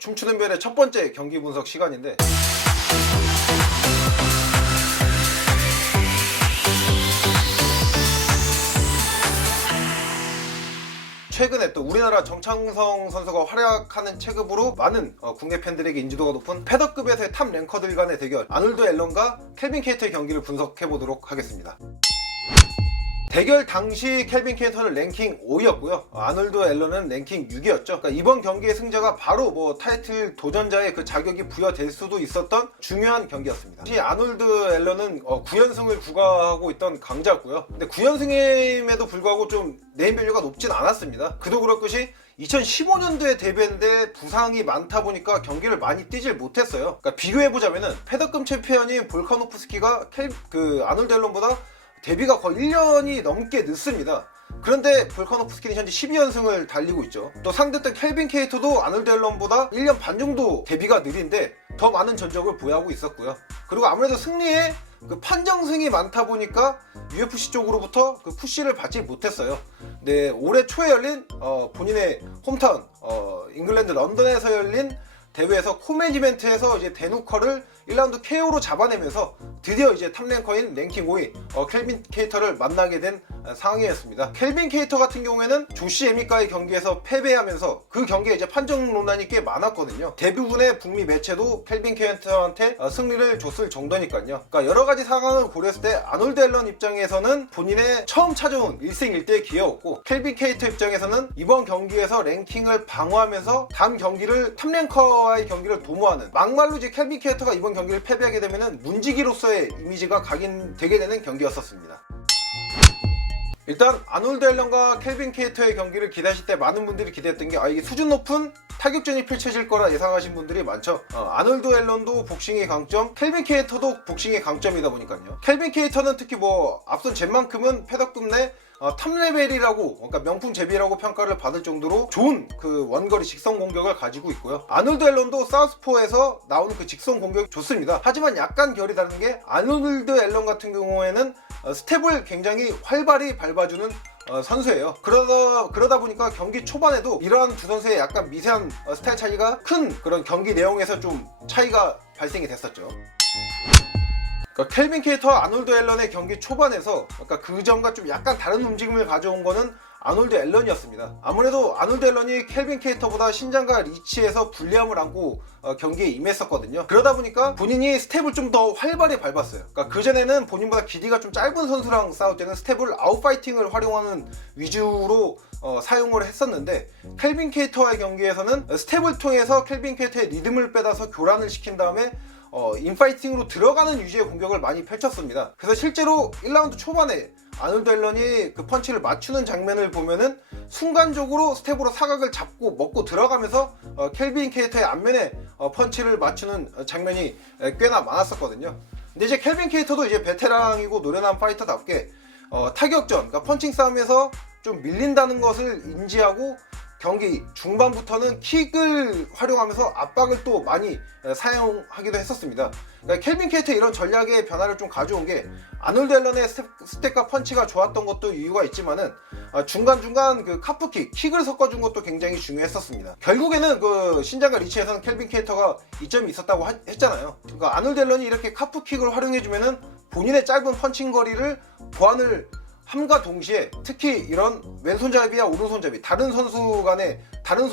춤추는 별의 첫 번째 경기 분석 시간인데, 최근에 또 우리나라 정창성 선수가 활약하는 체급으로 많은 국내 팬들에게 인지도가 높은 패더급에서의 탑 랭커들 간의 대결, 아놀드 앨런과 켈빈 케이터의 경기를 분석해보도록 하겠습니다. 대결 당시 켈빈 케이터는 랭킹 5위였고요. 아놀드 앨런은 랭킹 6위였죠. 그러니까 이번 경기의 승자가 바로 타이틀 도전자의 그 자격이 부여될 수도 있었던 중요한 경기였습니다. 이 아놀드 앨런은 9연승을 구가하고 있던 강자였고요. 근데 9연승임에도 불구하고 좀 네임밸류가 높진 않았습니다. 그도 그럴 것이 2015년도에 데뷔했는데 부상이 많다 보니까 경기를 많이 뛰질 못했어요. 그러니까 비교해보자면은 패더급 챔피언인 볼카노프스키가 아놀드 앨런보다 데뷔가 거의 1년이 넘게 늦습니다. 그런데 볼카노프스키는 현재 12연승을 달리고 있죠. 또 상대편 켈빈 케이터도 아놀드 앨런보다 1년 반 정도 데뷔가 느린데 더 많은 전적을 보유하고 있었고요. 그리고 아무래도 승리에 판정승이 많다 보니까 UFC 쪽으로부터 푸시를 받지 못했어요. 네, 올해 초에 열린 본인의 홈타운 잉글랜드 런던에서 열린 대회에서 코매니멘트에서 이제 데누커를 1라운드 KO로 잡아내면서 드디어 이제 탑랭커인 랭킹 5위 켈빈 케이터를 만나게 된 상황이었습니다. 켈빈 케이터 같은 경우에는 조시 에미과의 경기에서 패배하면서 그 경기에 이제 판정 논란이 꽤 많았거든요. 대부분의 북미 매체도 켈빈 케이터한테 승리를 줬을 정도니까요. 그러니까 여러 가지 상황을 고려했을 때 아놀드 앨런 입장에서는 본인의 처음 찾아온 1승1대의 기회였고, 켈빈 케이터 입장에서는 이번 경기에서 랭킹을 방어하면서 다음 경기를 탑랭커와의 경기를 도모하는, 막말로 이제 켈빈 케이터가 이번 경기를 패배하게 되면은 문지기로서의 이미지가 각인되게 되는 경기였었습니다. 일단 아놀드 앨런과 켈빈 케이터의 경기를 기대하실 때 많은 분들이 기대했던 게 이게 수준 높은 타격전이 펼쳐질 거라 예상하신 분들이 많죠. 아놀드 앨런도 복싱의 강점, 켈빈 케이터도 복싱의 강점이다 보니까요. 켈빈 케이터는 특히 앞선 젠만큼은 패더급 내 탑레벨이라고, 그러니까 명품 제비라고 평가를 받을 정도로 좋은 원거리 직선 공격을 가지고 있고요. 아놀드 앨런도 사우스포에서 나오는 직선 공격이 좋습니다. 하지만 약간 결이 다른 게 아놀드 앨런 같은 경우에는 스텝을 굉장히 활발히 밟아주는 선수예요. 그러다 보니까 경기 초반에도 이러한 두 선수의 약간 미세한 스타일 차이가 큰 그런 경기 내용에서 좀 차이가 발생이 됐었죠. 켈빈 케이터와 아놀드 앨런의 경기 초반에서 그 전과 좀 약간 다른 움직임을 가져온 거는 아놀드 앨런이었습니다. 아무래도 아놀드 앨런이 켈빈 케이터보다 신장과 리치에서 불리함을 안고 경기에 임했었거든요. 그러다 보니까 본인이 스텝을 좀 더 활발히 밟았어요. 그전에는 본인보다 길이가 좀 짧은 선수랑 싸울 때는 스텝을 아웃파이팅을 활용하는 위주로 사용을 했었는데, 켈빈 케이터와의 경기에서는 스텝을 통해서 켈빈 케이터의 리듬을 빼다서 교란을 시킨 다음에 인파이팅으로 들어가는 위주의 공격을 많이 펼쳤습니다. 그래서 실제로 1라운드 초반에 아놀드 앨런이 펀치를 맞추는 장면을 보면은 순간적으로 스텝으로 사각을 잡고 먹고 들어가면서 켈빈 케이터의 안면에 펀치를 맞추는 장면이 꽤나 많았었거든요. 근데 이제 켈빈 케이터도 이제 베테랑이고 노련한 파이터답게 타격전, 그러니까 펀칭 싸움에서 좀 밀린다는 것을 인지하고 경기 중반부터는 킥을 활용하면서 압박을 또 많이 사용하기도 했었습니다. 그러니까 켈빈 케이터의 이런 전략의 변화를 좀 가져온 게 아놀드 앨런의 스텝과 펀치가 좋았던 것도 이유가 있지만은 중간중간 카프킥, 킥을 섞어준 것도 굉장히 중요했었습니다. 결국에는 신장과 리치에서는 켈빈 케이터가 이점이 있었다고 했잖아요. 그러니까 아놀드 앨런이 이렇게 카프킥을 활용해주면은 본인의 짧은 펀칭 거리를 보완을 함과 동시에, 특히 이런 왼손잡이와 오른손잡이, 다른 선수 간의 다른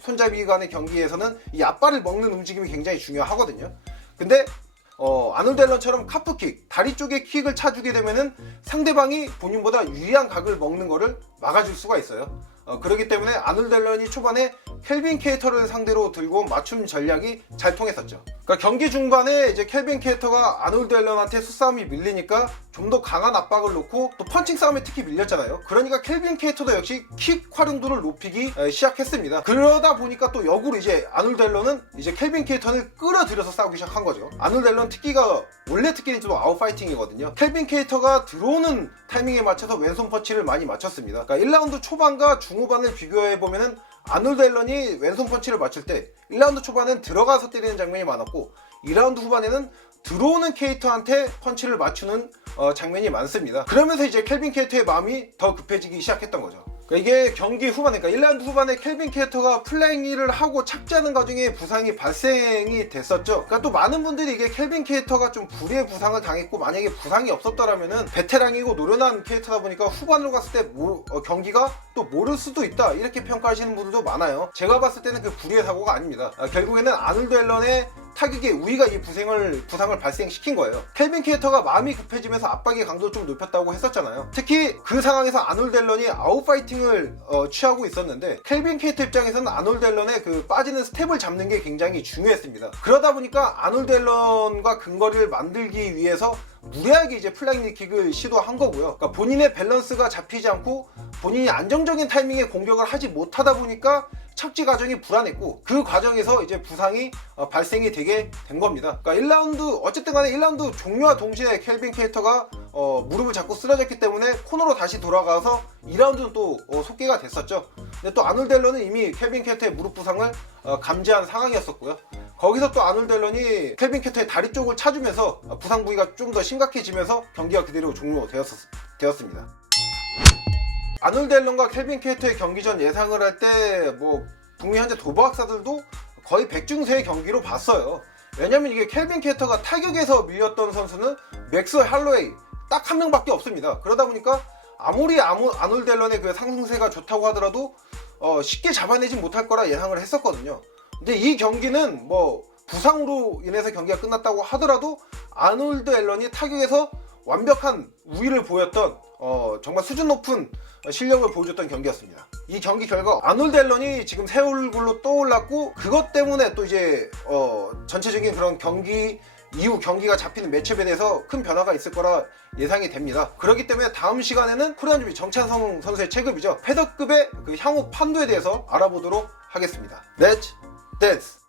손잡이 간의 경기에서는 이 앞발을 먹는 움직임이 굉장히 중요하거든요. 근데 아놀드 앨런처럼 카프킥, 다리 쪽에 킥을 차주게 되면은 상대방이 본인보다 유리한 각을 먹는 거를 막아줄 수가 있어요. 그렇기 때문에 아놀드 앨런이 초반에 켈빈 케이터를 상대로 들고 온 맞춤 전략이 잘 통했었죠. 그러니까 경기 중반에 이제 켈빈 케이터가 아놀드 앨런한테 수싸움이 밀리니까 좀 더 강한 압박을 놓고, 또 펀칭 싸움에 특히 밀렸잖아요. 그러니까 켈빈 케이터도 역시 킥 활용도를 높이기 시작했습니다. 그러다 보니까 또 역으로 이제 아놀드 앨런은 이제 켈빈 케이터를 끌어들여서 싸우기 시작한 거죠. 아놀드 앨런 특기가, 원래 특기는 좀 아웃파이팅이거든요. 켈빈 케이터가 들어오는 타이밍에 맞춰서 왼손 펀치를 많이 맞췄습니다. 그러니까 1라운드 초반과 중후반을 비교해보면은 아놀드 앨런이 왼손 펀치를 맞출 때 1라운드 초반엔 들어가서 때리는 장면이 많았고, 2라운드 후반에는 들어오는 케이터한테 펀치를 맞추는 장면이 많습니다. 그러면서 이제 켈빈 케이터의 마음이 더 급해지기 시작했던 거죠. 이게 경기 후반에, 그러니까 1라운드 후반에 켈빈 케이터가 플랭이를 하고 착지하는 과정에 부상이 발생이 됐었죠. 그러니까 또 많은 분들이 이게 켈빈 케이터가 좀 불의의 부상을 당했고, 만약에 부상이 없었더라면은 베테랑이고 노련한 케이터다 보니까 후반으로 갔을 때 경기가 또 모를 수도 있다, 이렇게 평가하시는 분들도 많아요. 제가 봤을 때는 그 불의의 사고가 아닙니다. 결국에는 아놀드 앨런의 타격의 우위가 이 부상을 발생시킨 거예요. 켈빈 케이터가 마음이 급해지면서 압박의 강도를 좀 높였다고 했었잖아요. 특히 그 상황에서 아놀드 앨런이 아웃파이팅을 취하고 있었는데, 켈빈 케이터 입장에서는 아놀드 앨런의 그 빠지는 스텝을 잡는 게 굉장히 중요했습니다. 그러다 보니까 아놀드 앨런과 근거리를 만들기 위해서 무리하게 이제 플라잉 니킥을 시도한 거고요. 그러니까 본인의 밸런스가 잡히지 않고 본인이 안정적인 타이밍에 공격을 하지 못하다 보니까 착지 과정이 불안했고, 그 과정에서 이제 부상이 발생이 되게 된 겁니다. 그러니까 1라운드, 어쨌든 간에 1라운드 종료와 동시에 켈빈 케이터가 무릎을 잡고 쓰러졌기 때문에 코너로 다시 돌아가서 2라운드는 또 속개가 됐었죠. 근데 또 아놀드 앨런은 이미 켈빈 케이터의 무릎 부상을 감지한 상황이었었고요. 거기서 또 아놀드 앨런이 켈빈 케이터의 다리 쪽을 차주면서 부상 부위가 좀 더 심각해지면서 경기가 그대로 종료되었습니다. 아놀드 앨런과 켈빈 케이터의 경기 전 예상을 할 때 북미 현재 도박사들도 거의 백중세의 경기로 봤어요. 왜냐면 이게 켈빈 케이터가 타격에서 밀렸던 선수는 맥스 할로웨이 딱 한 명밖에 없습니다. 그러다 보니까 아무리 아놀드 앨런의 그 상승세가 좋다고 하더라도 쉽게 잡아내진 못할 거라 예상을 했었거든요. 근데 이 경기는 부상으로 인해서 경기가 끝났다고 하더라도 아놀드 앨런이 타격에서 완벽한 우위를 보였던 정말 수준 높은 실력을 보여줬던 경기였습니다. 이 경기 결과 아놀드 앨런이 지금 새 얼굴로 떠올랐고, 그것 때문에 또 이제 전체적인 그런 경기 이후 경기가 잡히는 매치업에 대해서 큰 변화가 있을 거라 예상이 됩니다. 그렇기 때문에 다음 시간에는 코리안 조비 정찬성 선수의 체급이죠, 패더급의 그 향후 판도에 대해서 알아보도록 하겠습니다. 렛츠 댄스!